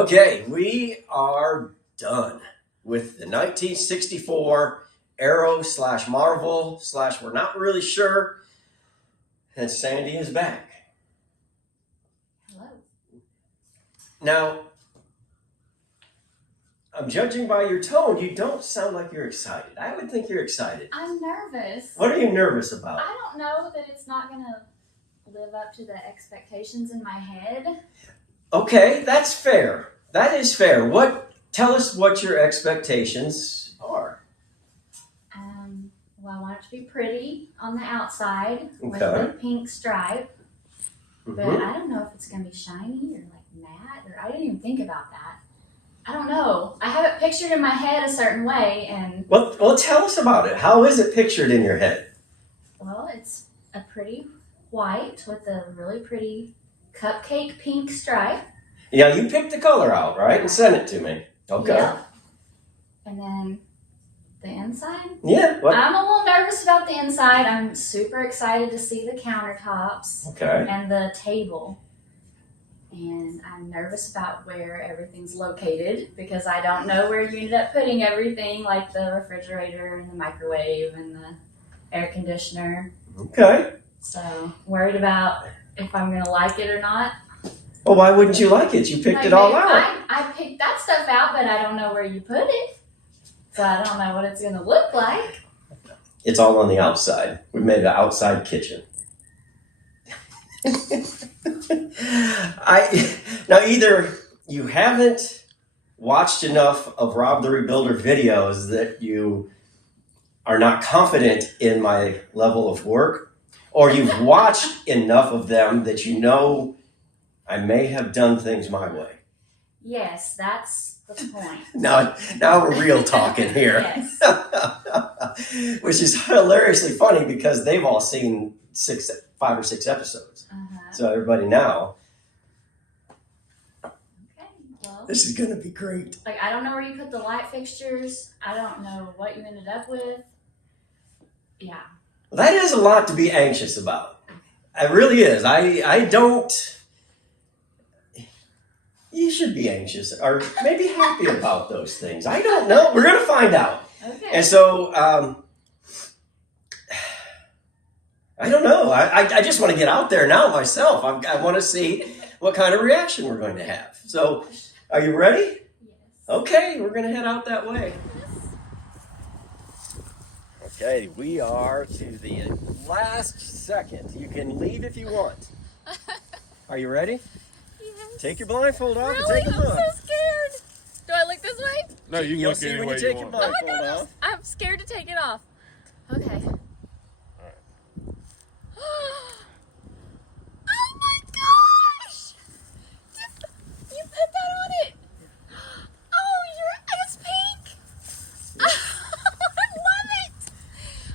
Okay, we are done with the 1964 Arrow / Marvel / we're not really sure. And Sandy is back. Hello. Now, I'm judging by your tone, you don't sound like you're excited. I would think you're excited. I'm nervous. What are you nervous about? I don't know that it's not going to live up to the expectations in my head. Okay, that's fair. That is fair. Tell us what your expectations are. Well, I want it to be pretty on the outside with Okay. the pink stripe. But I don't know if it's going to be shiny or like matte, or I didn't even think about that. I don't know. I have it pictured in my head a certain way, and Well, tell us about it. How is it pictured in your head? well, it's a pretty white with a really pretty cupcake pink stripe. Yeah, you picked the color out, right? And sent it to me. Okay. Yep. And then the inside? Yeah. What? I'm a little nervous about the inside. I'm super excited to see the countertops Okay. and the table. And I'm nervous about where everything's located because I don't know where you ended up putting everything, like the refrigerator and the microwave and the air conditioner. Okay. So worried about if I'm going to like it or not. Well, why wouldn't you like it? You picked it all out. I picked that stuff out, but I don't know where you put it. So I don't know what it's going to look like. It's all on the outside. We made an outside kitchen. Now either you haven't watched enough of Rob the Rebuilder videos that you are not confident in my level of work, or you've watched enough of them that you know I may have done things my way. Yes, that's the point. Now we're real talking here. Yes. Which is hilariously funny because they've all seen 5 or 6 episodes. Uh-huh. So everybody now, Okay, well, this is going to be great. like I don't know where you put the light fixtures. I don't know what you ended up with. Yeah. Well, that is a lot to be anxious about. It really is. I don't. You should be anxious or maybe happy about those things. I don't know. We're going to find out. Okay. And so, I don't know. I just want to get out there now myself. I want to see what kind of reaction we're going to have. So, are you ready? Yes. Okay, we're going to head out that way. Okay, we are to the last second. You can leave if you want. Are you ready? Yes. Take your blindfold off Really? and take a I'm look. so scared. Do I look this way? No, you can You'll look see any when way you you take your want. Oh my blindfold goodness. off. I'm scared to take it off. Okay. Oh my gosh! You put that on it. Oh, it's pink.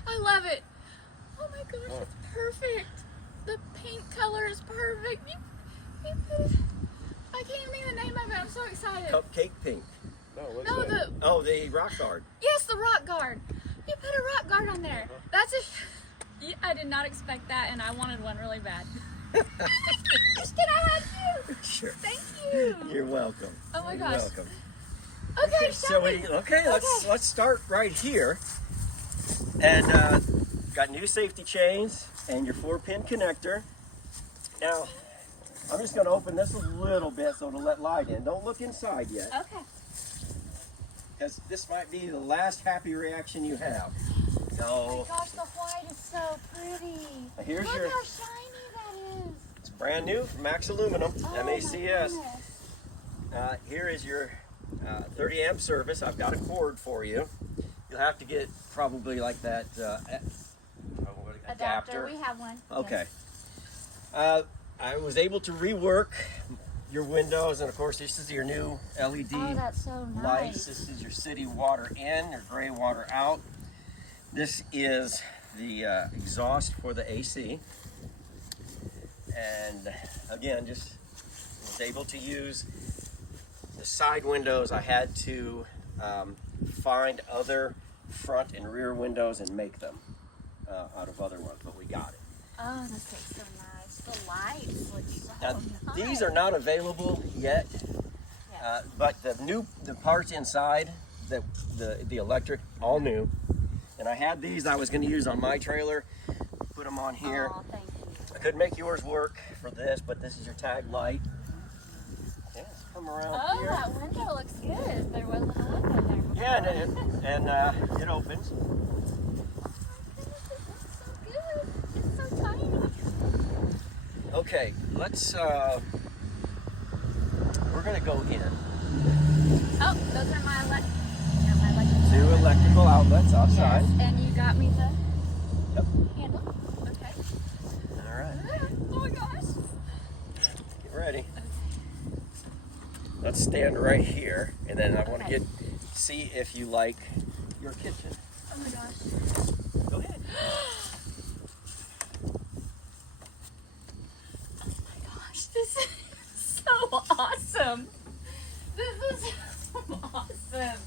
I love it. Oh my gosh, it's perfect. The pink color is perfect. You put it. I can't even think of the name of it. I'm so excited. Cupcake pink. No, what's No, that? Oh, the rock guard. Yes, the rock guard. You put a rock guard on there. That's I did not expect that, and I wanted one really bad. Oh my gosh, can I hug you? Sure. Thank you. You're welcome. Oh my You're gosh. welcome. Okay, So let's start right here. And got new safety chains and your 4-pin connector. Now, I'm just going to open this a little bit so it'll let light in. Don't look inside yet, Okay. because this might be the last happy reaction you have. Oh So my gosh, the white is so pretty. here's Look your. how shiny that is. It's brand new from Max Aluminum, Oh my MACS. goodness. Here is your 30 amp service. I've got a cord for you. You'll have to get probably like that adapter. We have one. Okay. Yes. I was able to rework your windows, and of course this is your new LED Oh, that's so nice. lights. This is your city water in, your gray water out. This is the exhaust for the AC. And again, just was able to use the side windows. I had to find other front and rear windows and make them out of other ones, but we got it. Oh, that looks so nice. The lights look so Now, nice. these are not available yet. Yes. But the parts inside, the electric, all new. And I had these I was going to use on my trailer. Put them on here. Oh, thank you. I couldn't make yours work for this, but this is your tag light. Okay, let's come around Oh, here. that window looks good. There wasn't a window there before. Yeah, and it opens. Oh my goodness, it looks so good. It's so tiny. Okay, let's. We're gonna go in. Oh, those are my electric. Two electrical outlets outside. Yes, and you got me the Yep. handle. Okay. All right. Oh my gosh. Get ready. Let's stand right here, and then I want to Okay. see if you like your kitchen. Oh my gosh. Go ahead. Oh my gosh, this is so awesome. This is so awesome.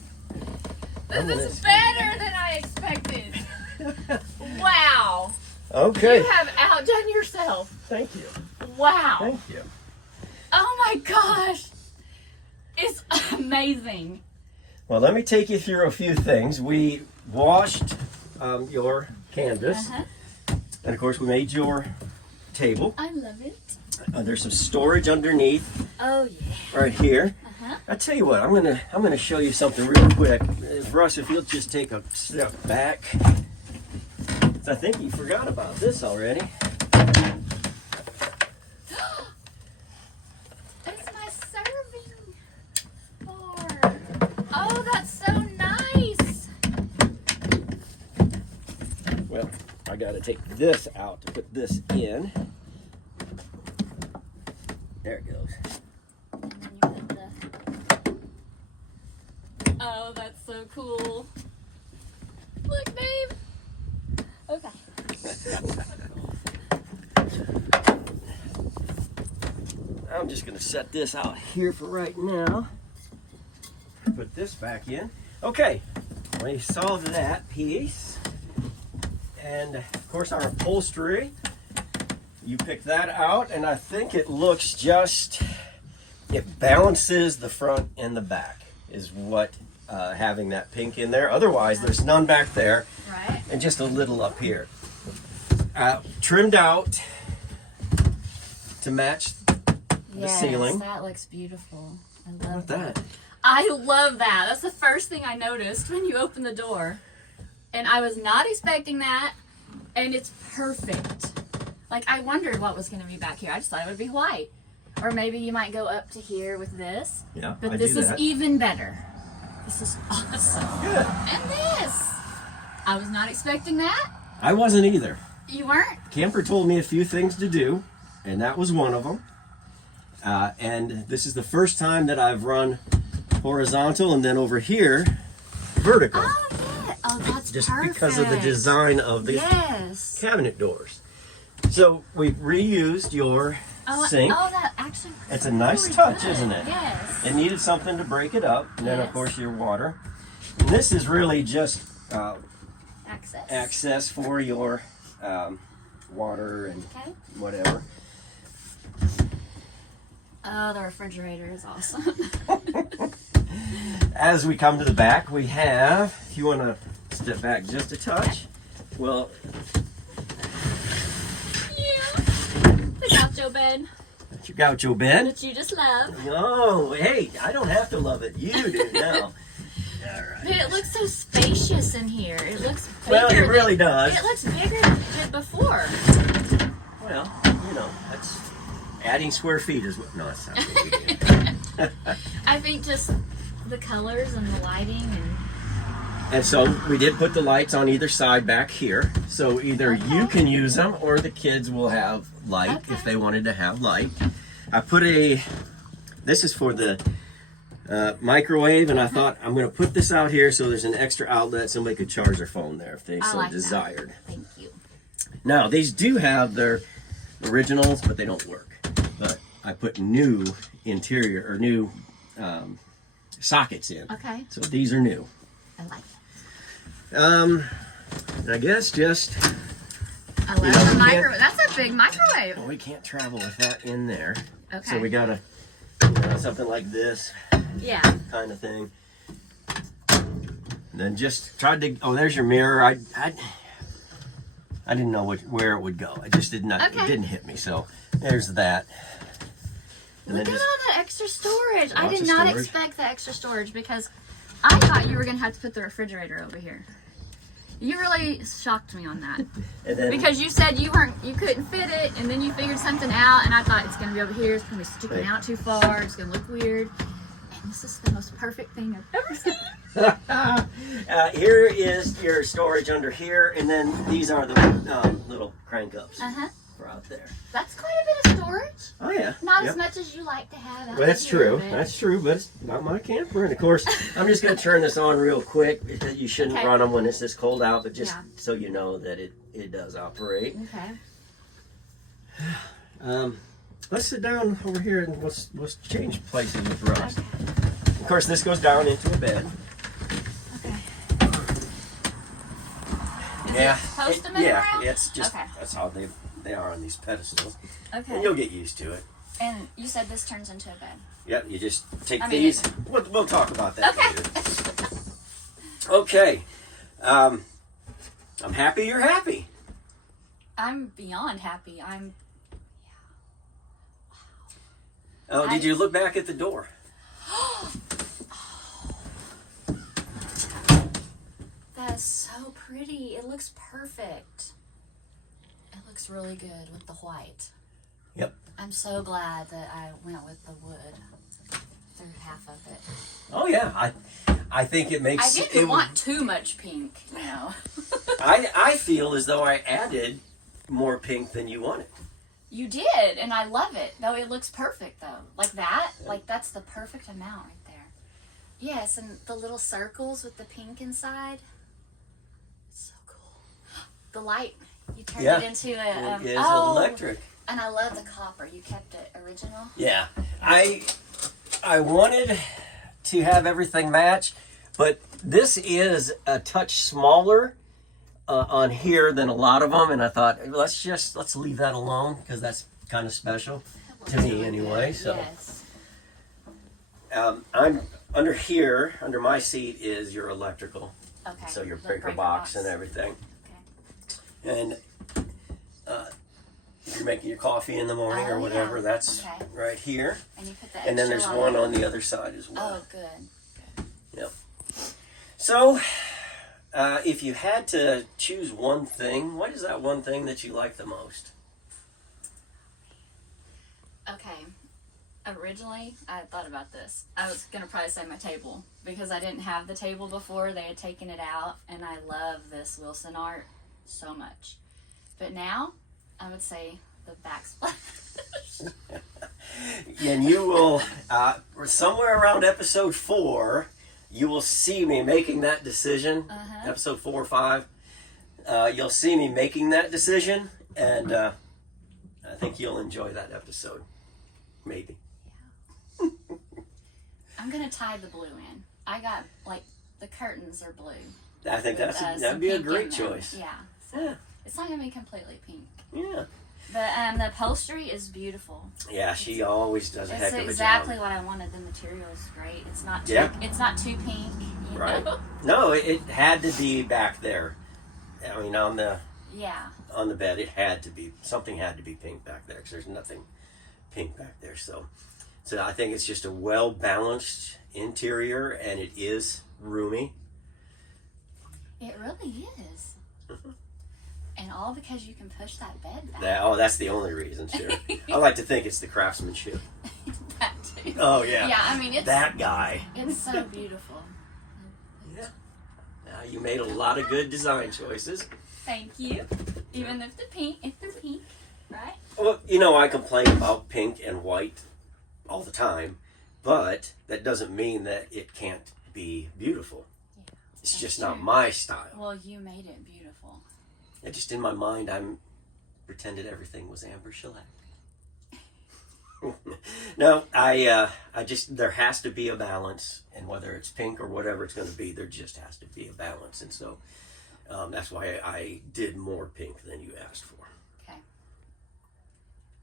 I'm This gonna- is better than I expected. Wow. Okay. You have outdone yourself. Thank you. Wow. Thank you. Oh my gosh. It's amazing. Well, let me take you through a few things. We washed your canvas, and of course, we made your table. I love it. There's some storage underneath Oh yeah. right here. I tell you what, I'm gonna show you something real quick. Russ, if you'll just take a step back. I think you forgot about this already. It's my serving bar. Oh, that's so nice. Well, I gotta take this out to put this in. There it goes. And then you put the Oh, that's so cool. Look, babe. Okay. I'm just gonna set this out here for right now. Put this back in. Okay, we solved that piece. And of course our upholstery, you picked that out, and I think it looks just, it balances the front and the back is what having that pink in there. Otherwise there's none back there right. and just a little up here. Trimmed out to match the ceiling. That looks beautiful. I How love about that? I love that. That's the first thing I noticed when you opened the door. And I was not expecting that. And it's perfect. Like, I wondered what was going to be back here. I just thought it would be white. Or maybe you might go up to here with this. Yeah, But I this do is that. even better. This is awesome. Good. And this. I was not expecting that. I wasn't either. You weren't? Camper told me a few things to do, and that was one of them. And this is the first time that I've run horizontal and then over here vertical. Oh, yeah. Oh, that's Just perfect. because of the design of the Yes. cabinet doors. So we reused your sink. Oh, that actually. It's a nice really touch, good. isn't it? Yes. It needed something to break it up, and then of Yes. course your water. And this is really just access. access for your water and Okay. whatever. Oh, the refrigerator is awesome. As we come to the back, we have, if you want to step back just a touch, well, Yeah. The gaucho bed that's your gaucho bed. that you just love. Oh, hey, I don't have to love it. You do now. All right. But it looks so spacious in here. It looks bigger. Well, it really does. It looks bigger than it did before. Well, you know, that's adding square feet is what. No, that's not what we do. I think just the colors and the lighting and And so we did put the lights on either side back here. So either you can use them or the kids will have light if they wanted to have light. I put this is for the microwave, and I thought I'm going to put this out here so there's an extra outlet. Somebody could charge their phone there if they I so like that. desired. thank you. Now, these do have their originals, but they don't work. But I put new interior or new sockets in. Okay. So these are new. I like it. And I guess just, I love know, the we can't- microwave. That's a big microwave. well, we can't travel with that in there. Okay. So we got something like this. Yeah. kind of thing. And then just tried to. Oh, there's your mirror. I didn't know where it would go. I just did not. Okay. It didn't hit me. So there's that. And Look then at just all that extra storage. I Lots did of not storage. expect the extra storage because I thought you were going to have to put the refrigerator over here. You really shocked me on that. and then Because you said you couldn't fit it, and then you figured something out, and I thought it's gonna be over here, it's gonna be sticking out too far, it's gonna look weird. And this is the most perfect thing I've ever seen. here is your storage under here, and then these are the little crank ups Uh-huh. for out there. That's quite a bit of storage. Oh yeah, Not Yep. as much as you like to have out Well, that's here, true. but- That's true, but it's not my camper. And of course, I'm just going to turn this on real quick because you shouldn't Okay. run them when it's this cold out, but just Yeah. so you know that it does operate. Okay. Let's sit down over here and let's change places with Russ. Of course, this goes down into a bed. Okay. Yeah. supposed to move around? It's just Okay. that's how they are on these pedestals, Okay. and you'll get used to it. And you said this turns into a bed. Yep, you just take I mean, these. We'll talk about that Okay. later. Okay. I'm happy you're happy. I'm beyond happy. Oh, did you look back at the door? That's so pretty. It looks perfect. It looks really good with the white. Yep. I'm so glad that I went with the wood through half of it. Oh yeah, I think it makes. I didn't want too much pink, you know. I feel as though I added more pink than you wanted. You did, and I love it. Though it looks perfect, though. Like that, like that's the perfect amount right there. Yes, and the little circles with the pink inside. It's so cool. The light, you turned Yeah. it into a It is electric. And I love the copper. You kept it original. Yeah, I wanted to have everything match, but this is a touch smaller on here than a lot of them, and I thought let's leave that alone because that's kind of special to me anyway. So Yes. I'm under here. Under my seat is your electrical, Okay. so your The breaker box and everything. Okay. And if you're making your coffee in the morning Oh, or whatever, yeah. that's Okay. right here. And you put the And then there's extra one light. on the other side as well. Oh, good. Yep. So, if you had to choose one thing, what is that one thing that you like the most? Okay. Originally, I thought about this. I was going to probably say my table because I didn't have the table before. They had taken it out, and I love this Wilson art so much. But now, I would say the backsplash. And you will, somewhere around episode 4, you will see me making that decision. Uh-huh. Episode 4 or 5. You'll see me making that decision, and I think you'll enjoy that episode. Maybe. I'm going to tie the blue in. I got, like, the curtains are blue. I think with, that'd some be a pink great in them. choice. Yeah. So Yeah. it's not going to be completely pink. Yeah. But the upholstery is beautiful. Yeah, she always does a It's heck of a exactly job. what I wanted. The material is great. It's not too, Yeah. it's not too pink. You Right. know? No, it had to be back there. I mean, on the bed, it had to be, something had to be pink back there because there's nothing pink back there. So I think it's just a well balanced interior, and it is roomy. It really is. And all because you can push that bed back. That's the only reason. Sure, I like to think it's the craftsmanship. That too. Oh yeah, Yeah, I mean it's that guy. it's so beautiful. Yeah, you made a lot of good design choices. Thank you. Even if they're pink, right? Well, I complain about pink and white all the time, but that doesn't mean that it can't be beautiful. Yeah, It's that's just true. not my style. Well, you made it beautiful. It just in my mind, I'm pretended everything was amber shellac. No, I just there has to be a balance, and whether it's pink or whatever it's going to be, there just has to be a balance, and so that's why I did more pink than you asked for. Okay.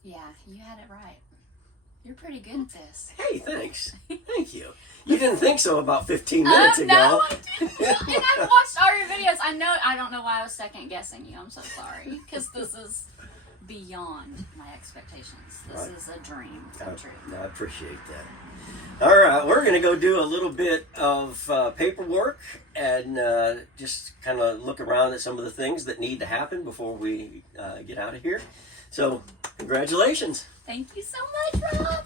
Yeah, you had it right. You're pretty good at this. Hey, thanks. Thank you. didn't think so about 15 minutes ago. No, I didn't. And I've watched all your videos. I don't know why I was second guessing you. I'm so sorry. Because this is beyond my expectations. This is a dream come true. I appreciate that. All right, we're going to go do a little bit of paperwork and just kind of look around at some of the things that need to happen before we get out of here. So, congratulations. Thank you so much, Rob.